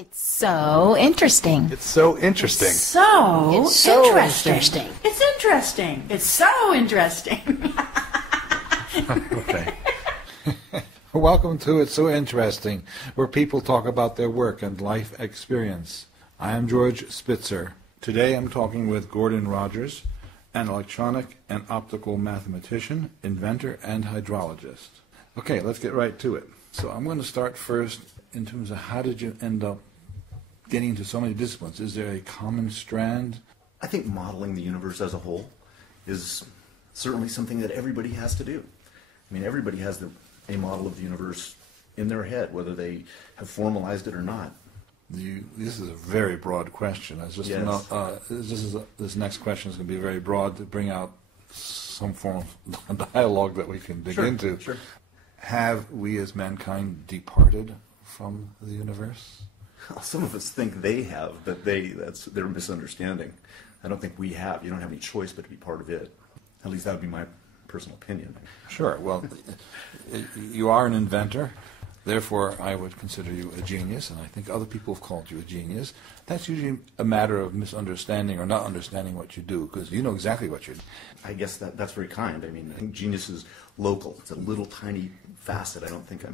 It's so interesting. It's so interesting. It's so interesting. interesting. It's interesting. It's so interesting. Okay. Welcome to It's So Interesting, where people talk about their work and life experience. I am George Spitzer. Today I'm talking with Gordon Rogers, an electronic and optical mathematician, inventor, and hydrologist. Okay, let's get right to it. So I'm going to start first in terms of how did you end up getting into so many disciplines? Is there a common strand? I think modeling the universe as a whole is certainly something that everybody has to do. I mean, everybody has a model of the universe in their head, whether they have formalized it or not. This is a very broad question. This next question is going to be very broad to bring out some form of dialogue that we can dig into. Sure. Have we as mankind departed from the universe? Some of us think they have, but that's their misunderstanding. I don't think we have. You don't have any choice but to be part of it. At least that would be my personal opinion. Sure. Well, you are an inventor. Therefore, I would consider you a genius, and I think other people have called you a genius. That's usually a matter of misunderstanding or not understanding what you do, because you know exactly what you do. I guess that's very kind. I mean, I think genius is local. It's a little tiny facet. I don't think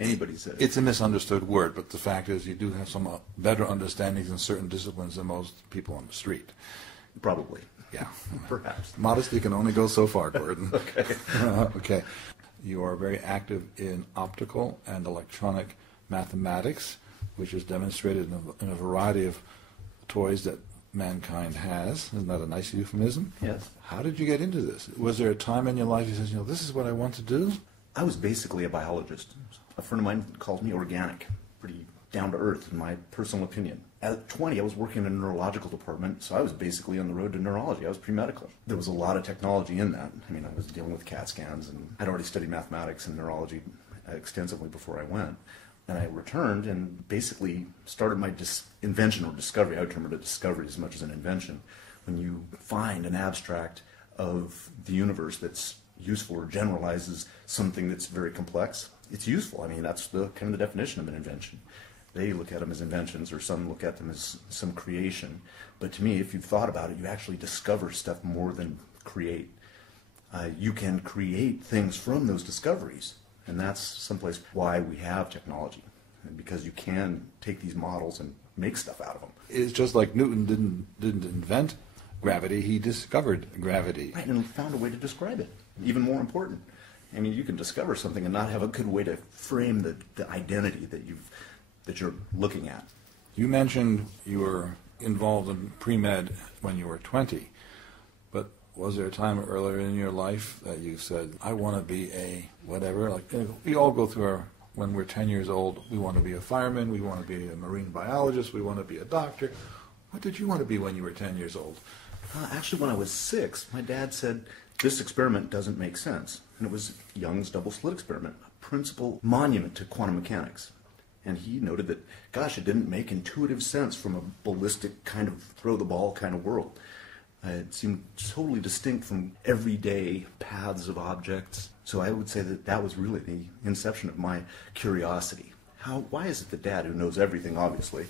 anybody said it. It's a misunderstood word, but the fact is you do have some better understandings in certain disciplines than most people on the street. Probably. Yeah. Perhaps. Modesty can only go so far, Gordon. Okay. Okay. You are very active in optical and electronic mathematics, which is demonstrated in a variety of toys that mankind has. Isn't that a nice euphemism? Yes. How did you get into this? Was there a time in your life you said, this is what I want to do? I was basically a biologist. A friend of mine called me organic, pretty down to earth in my personal opinion. At 20, I was working in a neurological department, so I was basically on the road to neurology. I was pre-medical. There was a lot of technology in that. I mean, I was dealing with CAT scans, and I'd already studied mathematics and neurology extensively before I went. And I returned and basically started my invention or discovery. I would term it a discovery as much as an invention. When you find an abstract of the universe that's useful or generalizes something that's very complex, it's useful. I mean, that's kind of the definition of an invention. They look at them as inventions, or some look at them as some creation. But to me, if you've thought about it, you actually discover stuff more than create. You can create things from those discoveries, and that's someplace why we have technology, because you can take these models and make stuff out of them. It's just like Newton didn't invent gravity, he discovered gravity. Right, and found a way to describe it. Even more important. I mean, you can discover something and not have a good way to frame the identity that you're looking at. You mentioned you were involved in pre-med when you were 20, but was there a time earlier in your life that you said, I want to be a whatever? Like, we all go through when we're 10 years old, we want to be a fireman, we want to be a marine biologist, we want to be a doctor. What did you want to be when you were 10 years old? Actually, when I was 6, my dad said, this experiment doesn't make sense. And it was Young's double-slit experiment, a principal monument to quantum mechanics. And he noted that, gosh, it didn't make intuitive sense from a ballistic kind of throw-the-ball kind of world. It seemed totally distinct from everyday paths of objects. So I would say that was really the inception of my curiosity. Why is it that Dad, who knows everything, obviously,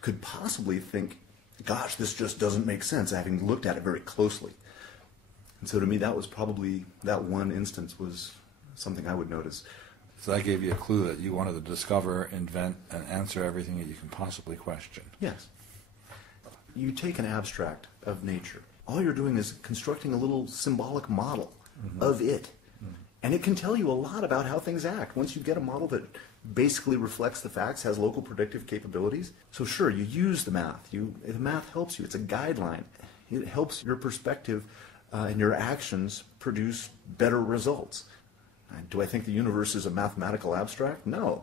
could possibly think, gosh, this just doesn't make sense, having looked at it very closely? And so to me, that was probably, that one instance was something I would notice. So that gave you a clue that you wanted to discover, invent, and answer everything that you can possibly question. Yes. You take an abstract of nature. All you're doing is constructing a little symbolic model of it. And it can tell you a lot about how things act. Once you get a model that basically reflects the facts, has local predictive capabilities. So sure, you use the math. The math helps you. It's a guideline. It helps your perspective and your actions produce better results. Do I think the universe is a mathematical abstract? No.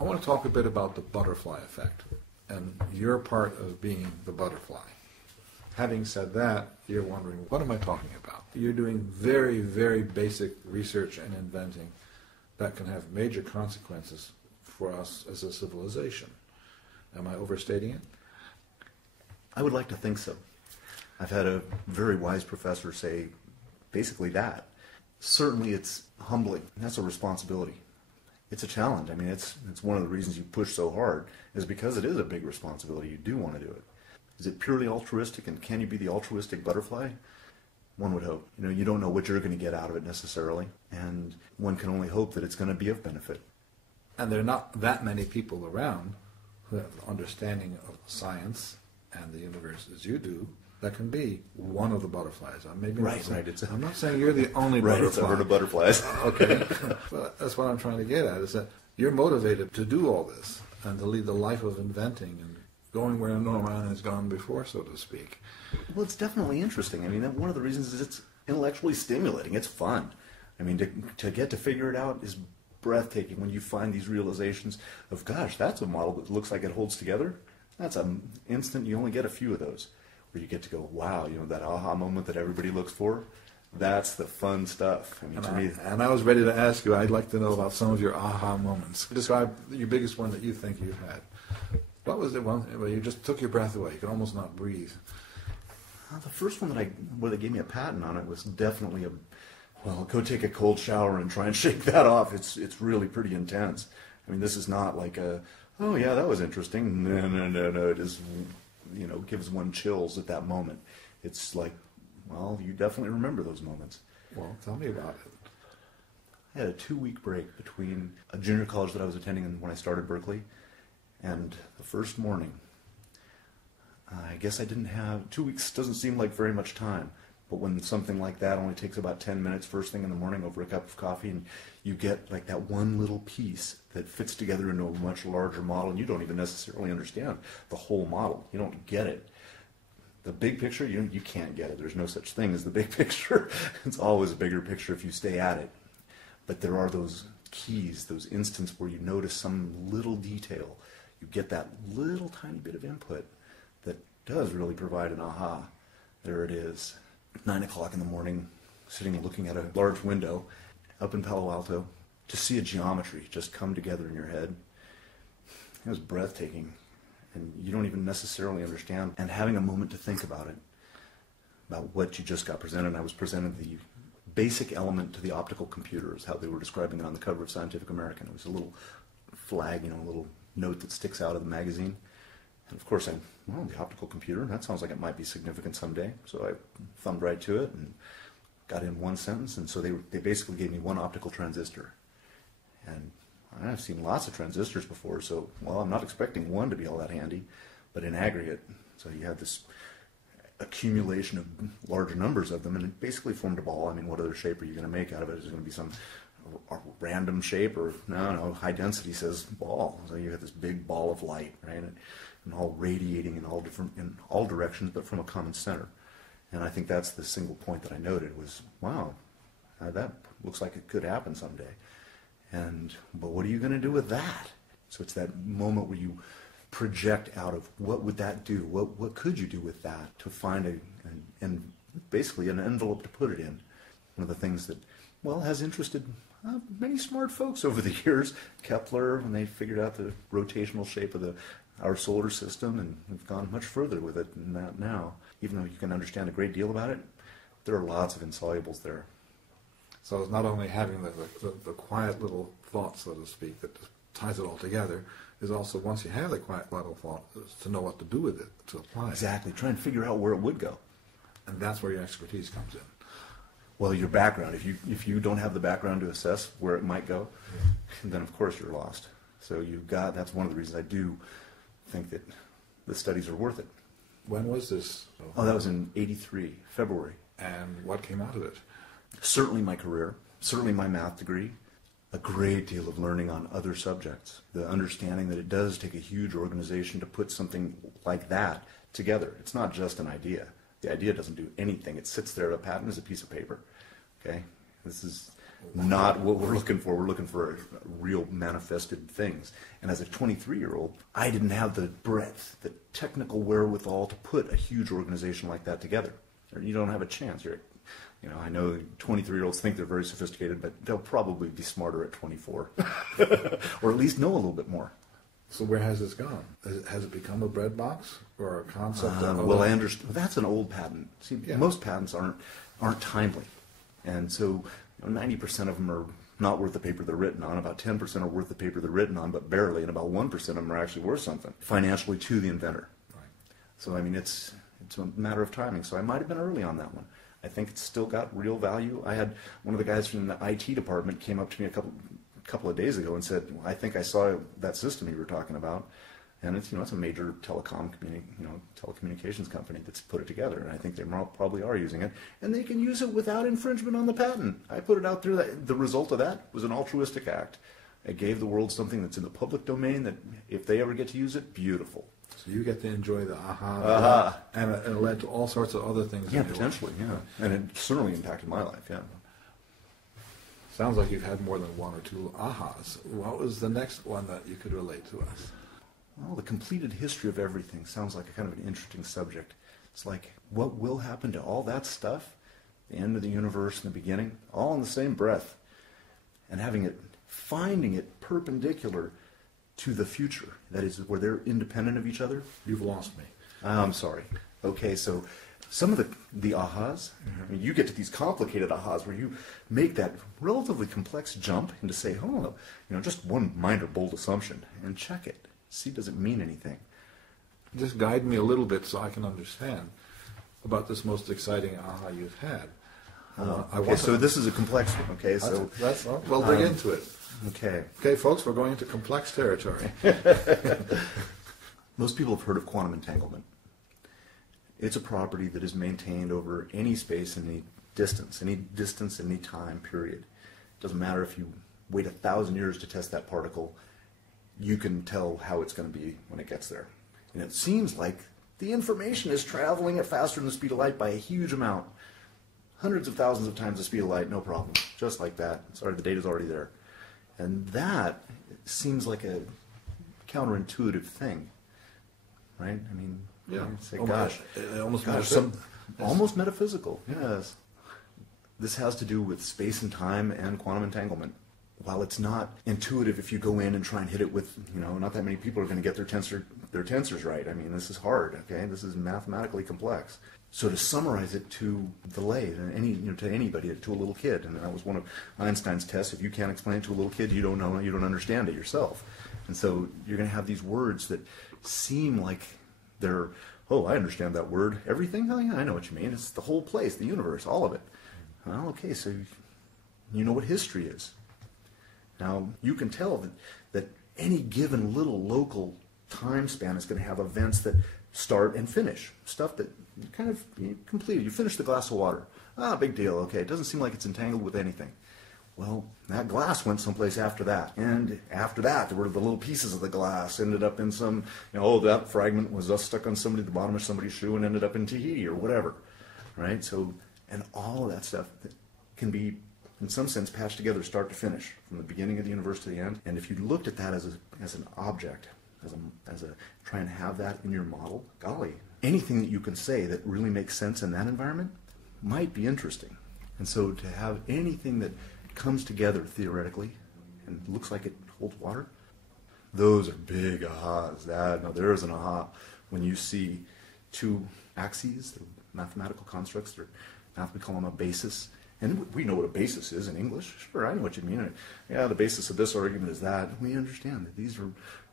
I want to talk a bit about the butterfly effect, and you're part of being the butterfly. Having said that, you're wondering, what am I talking about? You're doing very, very basic research and inventing that can have major consequences for us as a civilization. Am I overstating it? I would like to think so. I've had a very wise professor say basically that. Certainly it's humbling. That's a responsibility. it's a challenge. I mean, it's one of the reasons you push so hard is because it is a big responsibility. You do want to do it. Is it purely altruistic, and can you be the altruistic butterfly? One would hope. You know, you don't know what you're going to get out of it necessarily, and one can only hope that it's going to be of benefit. And there are not that many people around who have an understanding of science and the universe as you do that can be one of the butterflies. I'm not saying you're the only right, butterfly. It's a herd of butterflies. Okay. But that's what I'm trying to get at, is that you're motivated to do all this and to lead the life of inventing and going where no man has gone before, so to speak. Well, it's definitely interesting. I mean, one of the reasons is it's intellectually stimulating. It's fun. I mean, to get to figure it out is breathtaking when you find these realizations of, gosh, that's a model that looks like it holds together. That's an instant. You only get a few of those where you get to go, wow, you know, that aha moment that everybody looks for. That's the fun stuff. I mean, to me. And I was ready to ask you, I'd like to know about some of your aha moments. Describe your biggest one that you think you've had. What was the one where you just took your breath away? You could almost not breathe. The first one where they gave me a patent on it was definitely go take a cold shower and try and shake that off. It's really pretty intense. I mean, this is not like oh yeah, that was interesting. No. It is, you know, gives one chills at that moment. It's like, well, you definitely remember those moments. Well, tell me about it. I had a 2-week break between a junior college that I was attending when I started Berkeley and the first morning. I guess I didn't have 2 weeks. Doesn't seem like very much time, but when something like that only takes about 10 minutes first thing in the morning over a cup of coffee, and you get like that one little piece that fits together into a much larger model, and you don't even necessarily understand the whole model. You don't get it. The big picture, you can't get it. There's no such thing as the big picture. It's always a bigger picture if you stay at it. But there are those keys, those instants where you notice some little detail. You get that little tiny bit of input that does really provide an aha. There it is, 9 o'clock in the morning, sitting and looking at a large window up in Palo Alto, to see a geometry just come together in your head. It was breathtaking, and you don't even necessarily understand. And having a moment to think about it, about what you just got presented. I was presented the basic element to the optical computer, is how they were describing it on the cover of Scientific American. It was a little flag, you know, a little note that sticks out of the magazine. And of course, the optical computer, that sounds like it might be significant someday. So I thumbed right to it and got in one sentence. And so they basically gave me one optical transistor. And I've seen lots of transistors before, so, well, I'm not expecting one to be all that handy. But in aggregate, so you have this accumulation of larger numbers of them, and it basically formed a ball. I mean, what other shape are you going to make out of it? Is it going to be some random shape? Or, no, high density says ball. So you have this big ball of light, right? And all radiating in all directions, but from a common center. And I think that's the single point that I noted was, wow, that looks like it could happen someday. But what are you going to do with that? So it's that moment where you project out of what would that do? What could you do with that to find basically an envelope to put it in? One of the things that, well, has interested many smart folks over the years. Kepler, when they figured out the rotational shape of our solar system, and we've gone much further with it than that now. Even though you can understand a great deal about it, there are lots of insolubles there. So it's not only having the quiet little thought, so to speak, that ties it all together, is also, once you have the quiet little thought, is to know what to do with it, to apply it. Exactly. Try and figure out where it would go. And that's where your expertise comes in. Well, your background. If you don't have the background to assess where it might go, then of course you're lost. So that's one of the reasons I do think that the studies are worth it. When was this? Oh, that was in '83, February. And what came out of it? Certainly my career, certainly my math degree, a great deal of learning on other subjects, the understanding that it does take a huge organization to put something like that together. It's not just an idea. The idea doesn't do anything. It sits there. A patent is a piece of paper. Okay? This is not what we're looking for. We're looking for real manifested things. And as a 23-year-old, I didn't have the breadth, the technical wherewithal to put a huge organization like that together. You don't have a chance. I know 23-year-olds think they're very sophisticated, but they'll probably be smarter at 24, or at least know a little bit more. So where has this gone? Has it become a bread box or a concept? Well, I understand. That's an old patent. See, Most patents aren't timely, and so 90% of them are not worth the paper they're written on. About 10% are worth the paper they're written on, but barely, and about 1% of them are actually worth something financially to the inventor. Right. So, I mean, it's a matter of timing. So I might have been early on that one. I think it's still got real value. I had one of the guys from the IT department came up to me a couple of days ago and said, well, I think I saw that system you were talking about. And it's, it's a major telecommunications company that's put it together, and I think they probably are using it, and they can use it without infringement on the patent. I put it out there that the result of that was an altruistic act. I gave the world something that's in the public domain that if they ever get to use it, beautiful. So you get to enjoy the aha, and it led to all sorts of other things. Yeah, potentially, yeah. And it certainly impacted my life, yeah. Sounds like you've had more than one or two ahas. What was the next one that you could relate to us? Well, the completed history of everything sounds like a kind of an interesting subject. It's like, what will happen to all that stuff, the end of the universe and the beginning, all in the same breath, and finding it perpendicular to the future, that is, where they're independent of each other? You've lost me. I'm sorry. Okay, so some of the ahas, I mean, you get to these complicated ahas where you make that relatively complex jump into say, just one minor bold assumption, and check it. See, does it mean anything? Just guide me a little bit so I can understand about this most exciting aha you've had. So this is a complex one, okay? We'll dig into it. Okay. Okay, folks, we're going into complex territory. Most people have heard of quantum entanglement. It's a property that is maintained over any space and any distance, any time period. It doesn't matter if you wait 1,000 years to test that particle, you can tell how it's going to be when it gets there. And it seems like the information is traveling at faster than the speed of light by a huge amount. Hundreds of thousands of times the speed of light, no problem. Just like that. The data's already there. And that seems like a counterintuitive thing, right? I mean, yeah. Say, almost metaphysical, yes. This has to do with space and time and quantum entanglement. While it's not intuitive if you go in and try and hit it with, not that many people are going to get their tensors right. I mean, this is hard, okay? This is mathematically complex. So to summarize it to the lay, to anybody, to a little kid, and that was one of Einstein's tests. If you can't explain it to a little kid, you don't know, you don't understand it yourself. And so you're going to have these words that seem like they're, I understand that word. Everything? Oh, yeah, I know what you mean. It's the whole place, the universe, all of it. Well, okay, so you know what history is. Now, you can tell that any given little local time span is going to have events that start and finish. Stuff that kind of completed. You finish the glass of water. Big deal. Okay, it doesn't seem like it's entangled with anything. Well, that glass went someplace after that. And after that, there were the little pieces of the glass ended up in some, that fragment was stuck on the bottom of somebody's shoe and ended up in Tahiti or whatever. Right? So, and all of that stuff that can be, in some sense, patched together start to finish, from the beginning of the universe to the end. And if you looked at that as an object, as a try and have that in your model, golly, anything that you can say that really makes sense in that environment might be interesting. And so to have anything that comes together theoretically and looks like it holds water, those are big ahas. There is an aha when you see two axes, they're mathematical constructs, we call them a basis. And we know what a basis is in English. Sure, I know what you mean. Yeah, the basis of this argument is that. We understand that these are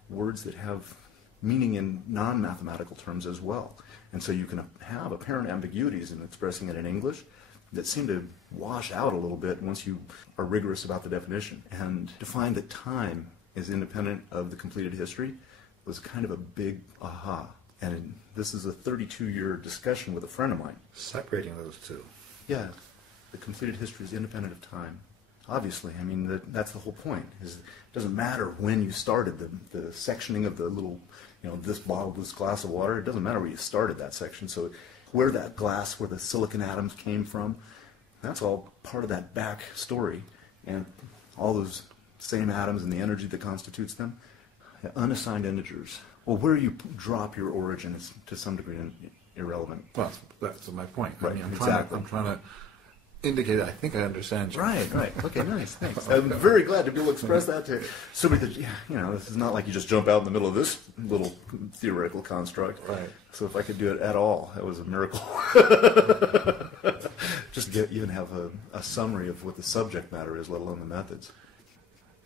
words that have meaning in non-mathematical terms as well. And so you can have apparent ambiguities in expressing it in English that seem to wash out a little bit once you are rigorous about the definition. And to find that time is independent of the completed history was kind of a big aha. And this is a 32-year discussion with a friend of mine. Separating those two. Yeah. The completed history is independent of time. Obviously, I mean, that's the whole point. It doesn't matter when you started the sectioning of the little, this glass of water. It doesn't matter where you started that section. So where that glass, where the silicon atoms came from, that's all part of that back story. And all those same atoms and the energy that constitutes them, unassigned integers. Well, where you drop your origin is to some degree irrelevant. Well, that's my point. Right, I mean, I'm exactly. trying to indicated, I think I understand you. Right. Okay, nice. Thanks. I'm very glad to be able to express that to somebody that, this is not like you just jump out in the middle of this little theoretical construct. Right. So if I could do it at all, that was a miracle. Just even have a summary of what the subject matter is, let alone the methods.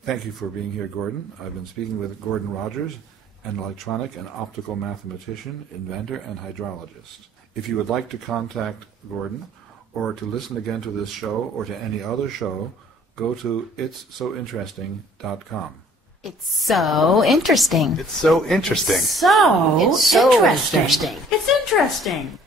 Thank you for being here, Gordon. I've been speaking with Gordon Rogers, an electronic and optical mathematician, inventor, and hydrologist. If you would like to contact Gordon or to listen again to this show or to any other show, go to itssointeresting.com. It's so interesting. It's so interesting. So It's so interesting. interesting. It's interesting.